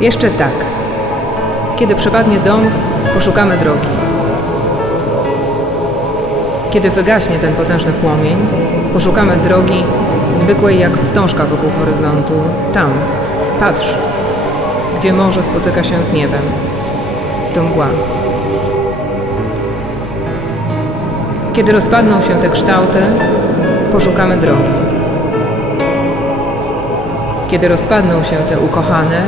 Jeszcze tak. Kiedy przepadnie dom, poszukamy drogi. Kiedy wygaśnie ten potężny płomień, poszukamy drogi zwykłej jak wstążka wokół horyzontu. Tam, patrz, gdzie morze spotyka się z niebem. To mgła. Kiedy rozpadną się te kształty, poszukamy drogi. Kiedy rozpadną się te ukochane,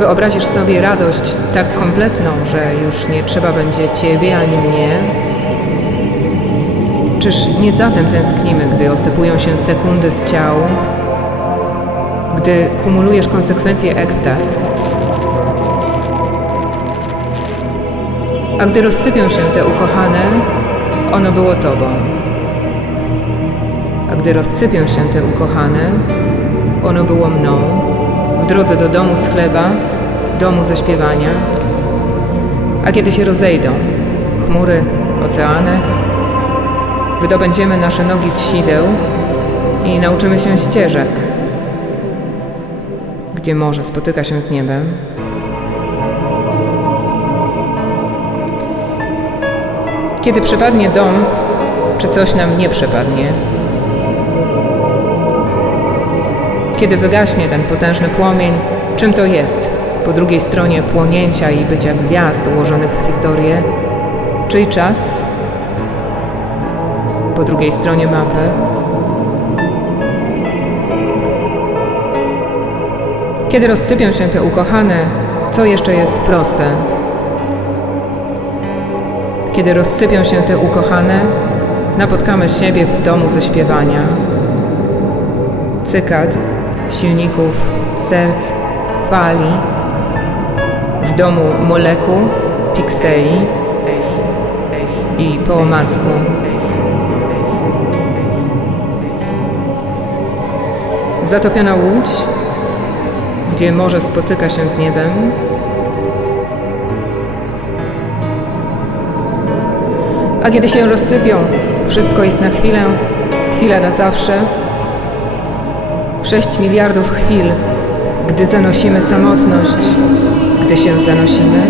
wyobrazisz sobie radość tak kompletną, że już nie trzeba będzie ciebie ani mnie. Czyż nie za tym tęsknimy, gdy osypują się sekundy z ciał, gdy kumulujesz konsekwencje ekstaz, a gdy rozsypią się te ukochane, ono było tobą. A gdy rozsypią się te ukochane, ono było mną, w drodze do domu z chleba, domu ze śpiewania. A kiedy się rozejdą chmury, oceany, wydobędziemy nasze nogi z sideł i nauczymy się ścieżek, gdzie morze spotyka się z niebem. Kiedy przepadnie dom, czy coś nam nie przepadnie, Kiedy wygaśnie ten potężny płomień, czym to jest? Po drugiej stronie płonięcia i bycia gwiazd ułożonych w historię, czyj czas? Po drugiej stronie mapy. Kiedy rozsypią się te ukochane, co jeszcze jest proste? Kiedy rozsypią się te ukochane, napotkamy siebie w domu ze śpiewania. Cykad, silników, serc, fali, w domu molekuł, pikseli i po omacku. Zatopiona łódź, gdzie morze spotyka się z niebem. A kiedy się rozsypią, wszystko jest na chwilę, chwila na zawsze. Sześć miliardów chwil, gdy zanosimy samotność, gdy się zanosimy.